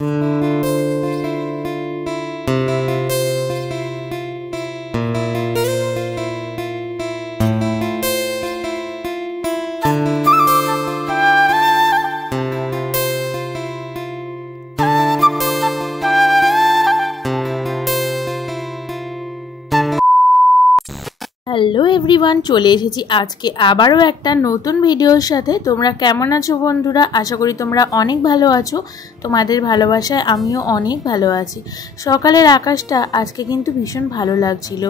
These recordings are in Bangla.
হ্যালো এভরিওয়ান, চলে এসেছি আজকে আবারও একটা নতুন ভিডিওর সাথে। তোমরা কেমন আছো বন্ধুরা? আশা করি তোমরা অনেক ভালো আছো। তোমাদের ভালোবাসায় আমিও অনেক ভালো আছি। সকালের আকাশটা আজকে কিন্তু ভীষণ ভালো লাগছিল।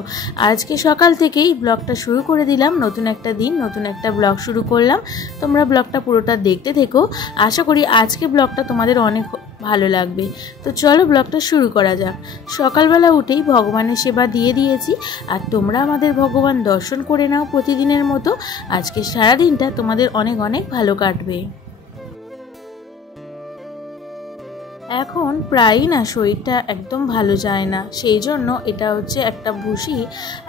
আজকে সকাল থেকেই ব্লগটা শুরু করে দিলাম। নতুন একটা দিন, নতুন একটা ব্লগ শুরু করলাম। তোমরা ব্লগটা পুরোটা দেখতে থেকো। আশা করি আজকে ব্লগটা তোমাদের অনেক ভালো লাগবে। তো চলো ব্লগটা শুরু করা যাক। সকালবেলা উঠেই ভগবানের সেবা দিয়ে দিয়েছি, আর তোমরা আমাদের ভগবান দর্শন করে নাও প্রতিদিনের মতো। আজকে সারাদিনটা তোমাদের অনেক অনেক ভালো কাটবে। এখন প্রায়ই না শরীরটা একদম ভালো যায় না, সেই জন্য এটা হচ্ছে একটা ভুসি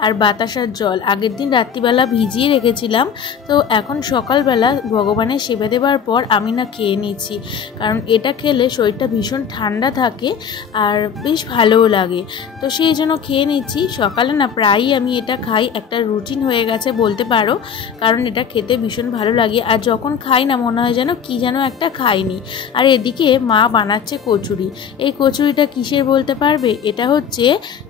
আর বাতাসার জল আগের দিন রাত্রিবেলা ভিজিয়ে রেখেছিলাম। তো এখন সকালবেলা ভগবানের সেবা দেওয়ার পর আমি না খেয়ে নিচ্ছি, কারণ এটা খেলে শরীরটা ভীষণ ঠান্ডা থাকে আর বেশ ভালোও লাগে। তো সেই জন্য খেয়ে নিচ্ছি। সকালে না প্রায়ই আমি এটা খাই, একটা রুটিন হয়ে গেছে বলতে পারো, কারণ এটা খেতে ভীষণ ভালো লাগে। আর যখন খাই না মনে হয় যেন কি যেন একটা খাইনি। আর এদিকে মা বানাচ্ছে কচুরি। এই কচুরিটা কিসের বলতে পারবে? এটা হচ্ছে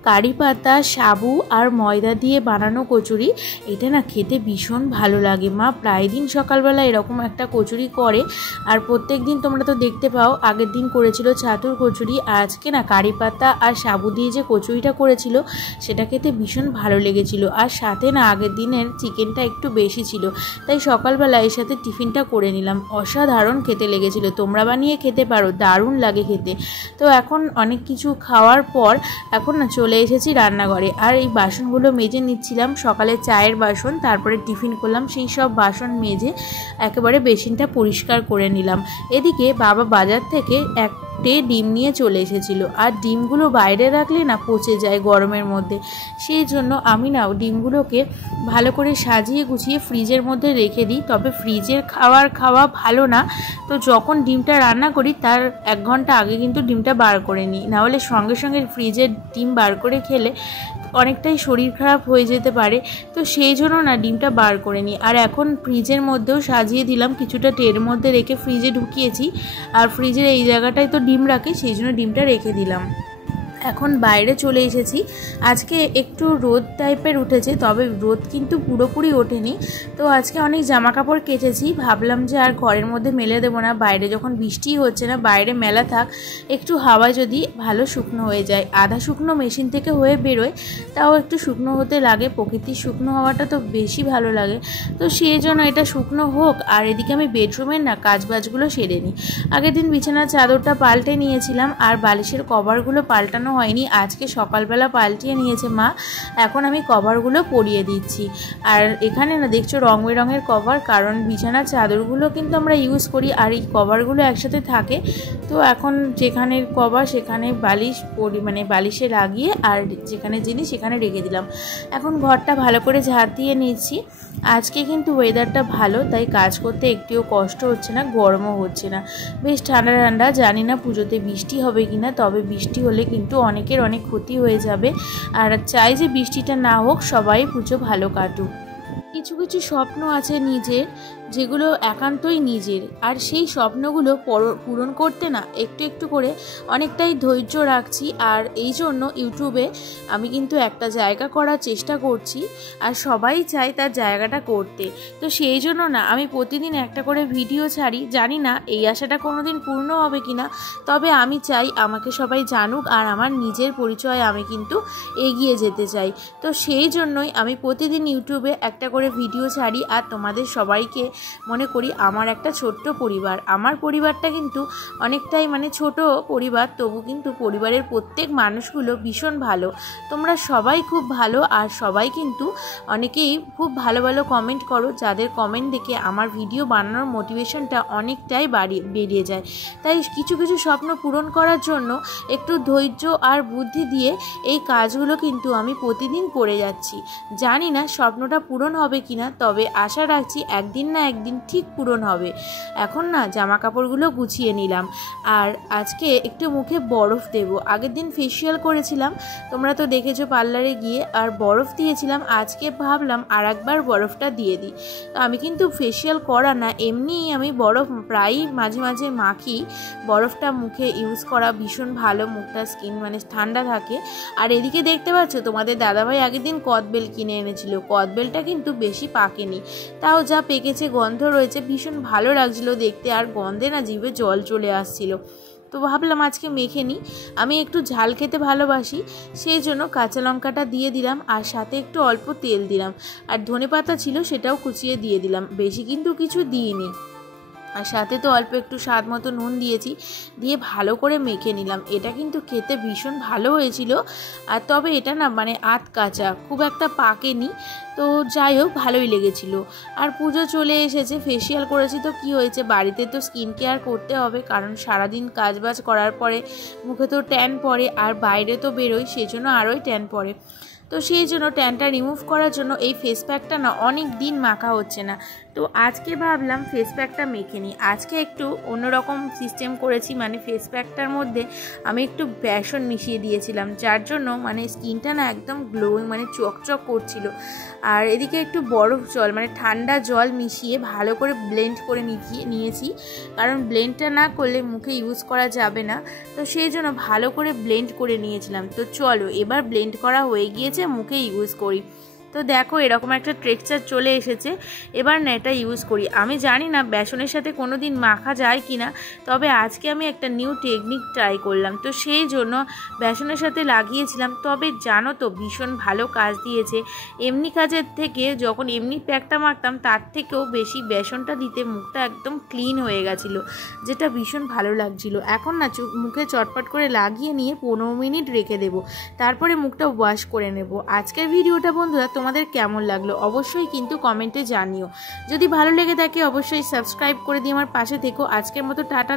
কারি পাতা, সাবু আর ময়দা দিয়ে বানানো কচুরি। এটা না খেতে ভীষণ ভালো লাগে। মা প্রায় দিন সকালবেলা এরকম একটা কচুরি করে, আর প্রত্যেক দিন তোমরা তো দেখতে পাও। আগের দিন করেছিল ছাতুর কচুরি, আজকে না কারি পাতা আর সাবু দিয়ে যে কচুরিটা করেছিল সেটা খেতে ভীষণ ভালো লেগেছিল। আর সাথে না আগের দিনের চিকেনটা একটু বেশি ছিল, তাই সকালবেলা এর সাথে টিফিনটা করে নিলাম। অসাধারণ খেতে লেগেছিল। তোমরা বানিয়ে খেতে পারো, দারুণ লাগে খেতে। তো এখন অনেক কিছু খাওয়ার পর এখন না চলে এসেছি রান্নাঘরে, আর এই বাসনগুলো মেজে নিচ্ছিলাম। সকালে চায়ের বাসন, তারপরে টিফিন করলাম, সেই সব বাসন মেজে একেবারে বেসিনটা পরিষ্কার করে নিলাম। এদিকে বাবা বাজার থেকে একটা ডিম নিয়ে চলে এসেছিল, আর ডিমগুলো বাইরে রাখলে না পচে যায় গরমের মধ্যে। সেই জন্য আমি না ডিমগুলোকে ভালো করে সাজিয়ে গুছিয়ে ফ্রিজের মধ্যে রেখে দিই। তবে ফ্রিজের খাওয়া ভালো না, তো যখন ডিমটা রান্না করি তার 1 ঘন্টা আগে কিন্তু ডিমটা বার করে নিই, নাহলে সঙ্গে সঙ্গে ফ্রিজের ডিম বার করে খেলে অনেকটাই শরীর খারাপ হয়ে যেতে পারে। তো সেই জন্য না ডিমটা বার করে নিই। আর এখন ফ্রিজের মধ্যেও সাজিয়ে দিলাম, কিছুটা ট্রের মধ্যে রেখে ফ্রিজে ঢুকিয়েছি। আর ফ্রিজের এই জায়গাটায় তো ডিম রাখে, সেই জন্য ডিমটা রেখে দিলাম। এখন বাইরে চলে এসেছি। আজকে একটু রোদ টাইপের উঠেছে, তবে রোদ কিন্তু পুরোপুরি ওঠেনি। তো আজকে অনেক জামা কাপড় কেচেছি, ভাবলাম যে আর ঘরের মধ্যে মেলে দেবো না। বাইরে যখন বৃষ্টি হচ্ছে না, বাইরে মেলা থাক, একটু হাওয়া যদি ভালো শুকনো হয়ে যায়। আধা শুকনো মেশিন থেকে হয়ে বেরোয়, তাও একটু শুকনো হতে লাগে। প্রকৃতির শুকনো হওয়াটা তো বেশি ভালো লাগে। তো সেই জন্য এটা শুকনো হোক। আর এদিকে আমি বেডরুমের না কাজবাজগুলো সেরে নিই। আগের দিন বিছানার চাদরটা পাল্টে নিয়েছিলাম, আর বালিশের কভারগুলো পাল্টানো হয়নি, আজকে সকালবেলা পাল্টিয়ে নিয়েছে মা। এখন আমি কভারগুলো পরিয়ে দিচ্ছি। আর এখানে না দেখছো রং বেরঙের কভার, কারণ বিছানার চাদরগুলো কিন্তু আমরা ইউজ করি আর এই কভারগুলো একসাথে থাকে। তো এখন যেখানে কভার সেখানে বালিশ বালিশে লাগিয়ে, আর যেখানে জিনিস সেখানে রেখে দিলাম। এখন ঘরটা ভালো করে ঝাড় দিয়ে নিচ্ছি। আজকে কিন্তু ওয়েদারটা ভালো, তাই কাজ করতে একটুও কষ্ট হচ্ছে না, গরমও হচ্ছে না, বেশ ঠান্ডা ঠান্ডা। জানি না পুজোতে বৃষ্টি হবে কিনা, তবে বৃষ্টি হলে কিন্তু অনেকের অনেক ক্ষতি হয়ে যাবে। আর চাই যে বৃষ্টিটা না হোক, সবাই পুজো ভালো কাটুক। কিছু কিছু স্বপ্ন আছে নিজের, যেগুলো একান্তই নিজের, আর সেই স্বপ্নগুলো পূরণ করতে না একটু একটু করে অনেকটাই ধৈর্য রাখছি। আর এই জন্য ইউটিউবে আমি কিন্তু একটা জায়গা করার চেষ্টা করছি, আর সবাই চায় তার জায়গাটা করতে। তো সেই জন্য না আমি প্রতিদিন একটা করে ভিডিও ছাড়ি। জানি না এই আশাটা কোনোদিন পূর্ণ হবে কিনা, তবে আমি চাই আমাকে সবাই জানুক, আর আমার নিজের পরিচয় আমি কিন্তু এগিয়ে যেতে চাই। তো সেই জন্যই আমি প্রতিদিন ইউটিউবে একটা করে ভিডিও ছাড়ি। আর তোমাদের সবাইকে মনে করি আমার একটা ছোট্ট পরিবার। আমার পরিবারটা কিন্তু অনেকটাই ছোট পরিবার, তবু কিন্তু পরিবারের প্রত্যেক মানুষগুলো ভীষণ ভালো। তোমরা সবাই খুব ভালো, আর সবাই কিন্তু অনেকেই খুব ভালো ভালো কমেন্ট করো, যাদের কমেন্ট দেখে আমার ভিডিও বানানোর মোটিভেশনটা অনেকটাই বেরিয়ে যায়। তাই কিছু কিছু স্বপ্ন পূরণ করার জন্য একটু ধৈর্য আর বুদ্ধি দিয়ে এই কাজগুলো কিন্তু আমি প্রতিদিন করে যাচ্ছি। জানি না স্বপ্নটা পূরণ হবে কিনা, তবে আশা রাখছি একদিন না একদিন ঠিক পূরণ হবে। এখন না জামা কাপড়গুলো গুছিয়ে নিলাম, আর আজকে একটু মুখে বরফ দেব। আগের দিন ফেসিয়াল করেছিলাম, তোমরা তো দেখেছো পার্লারে গিয়ে, আর বরফ দিয়েছিলাম। আজকে ভাবলাম আর একবার বরফটা দিয়ে দিই। তো আমি কিন্তু ফেসিয়াল করা না, এমনিই আমি বরফ প্রায়ই মাঝে মাঝে মাখি। বরফটা মুখে ইউজ করা ভীষণ ভালো, মুখটা স্কিন মানে ঠান্ডা থাকে। আর এদিকে দেখতে পাচ্ছ তোমাদের দাদাভাই আগের দিন কদবেল কিনে এনেছিল। কদবেলটা কিন্তু বেশি পাকেনি, তাও যা পেকেছে গন্ধ রয়েছে, ভীষণ ভালো লাগছিল দেখতে, আর গন্ধে না জিভে জল চলে আসছিল। তো ভাবলাম আজকে মেখে নিই, আমি একটু ঝাল খেতে ভালোবাসি, সেই জন্য কাঁচা লঙ্কাটা দিয়ে দিলাম, আর সাথে একটু অল্প তেল দিলাম, আর ধনেপাতা ছিল সেটাও কুচিয়ে দিয়ে দিলাম, বেশি কিন্তু কিছু দিইনি। আর সাথে তো অল্প একটু স্বাদ মতো নুন দিয়েছি, দিয়ে ভালো করে মেখে নিলাম। এটা কিন্তু খেতে ভীষণ ভালো হয়েছিল। আর তবে এটা না মানে আধ কাঁচা, খুব একটা পাকেনি, তো যাই হোক ভালোই লেগেছিল। আর পুজো চলে এসেছে, ফেসিয়াল করেছি তো কি হয়েছে, বাড়িতে তো স্কিন কেয়ার করতে হবে, কারণ সারাদিন কাজবাজ করার পরে মুখে তো ট্যান পড়ে, আর বাইরে তো বেরোই, সেজন্য আরোই ট্যান পড়ে। তো সেই জন্য ট্যানটা রিমুভ করার জন্য এই ফেস প্যাকটা না অনেক দিন মাখা হচ্ছে না, তো আজকে ভাবলাম ফেস প্যাকটা মেখে নিই। আজকে একটু অন্যরকম সিস্টেম করেছি, মানে ফেস প্যাকটার মধ্যে আমি একটু বেসন মিশিয়ে দিয়েছিলাম, যার জন্য মানে স্কিনটা না একদম গ্লোয়িং, মানে চকচক করছিল। আর এদিকে একটু বরফ জল মানে ঠান্ডা জল মিশিয়ে ভালো করে ব্লেন্ড করে নিয়েছি, কারণ ব্লেন্ডটা না করলে মুখে ইউজ করা যাবে না, তো সেই জন্য ভালো করে ব্লেন্ড করে নিয়েছিলাম। তো চলো এবার ব্লেন্ড করা হয়ে গিয়েছে, মুখে ইউজ করি। তো দেখো এরকম একটা টেক্সচার চলে এসেছে, এবার না এটা ইউজ করি। আমি জানি না বেসনের সাথে কোনো দিন মাখা যায় কি না, তবে আজকে আমি একটা নিউ টেকনিক ট্রাই করলাম, তো সেই জন্য বেসনের সাথে লাগিয়েছিলাম। তবে জানো তো ভীষণ ভালো কাজ দিয়েছে, এমনি কাজের থেকে যখন এমনি প্যাকটা মাখতাম তার থেকেও বেশি বেসনটা দিতে মুখটা একদম ক্লিন হয়ে গেছিলো, যেটা ভীষণ ভালো লাগছিলো। এখন না মুখে চটপট করে লাগিয়ে নিয়ে 15 মিনিট রেখে দেবো, তারপরে মুখটা ওয়াশ করে নেব। আজকের ভিডিওটা বন্ধুরা তোমাদের কেমন লাগলো অবশ্যই কিন্তু কমেন্টে জানিও। যদি ভালো লেগে থাকে অবশ্যই সাবস্ক্রাইব করে দিয়ে আমার পাশে থেকো। আজকের মতো টাটা।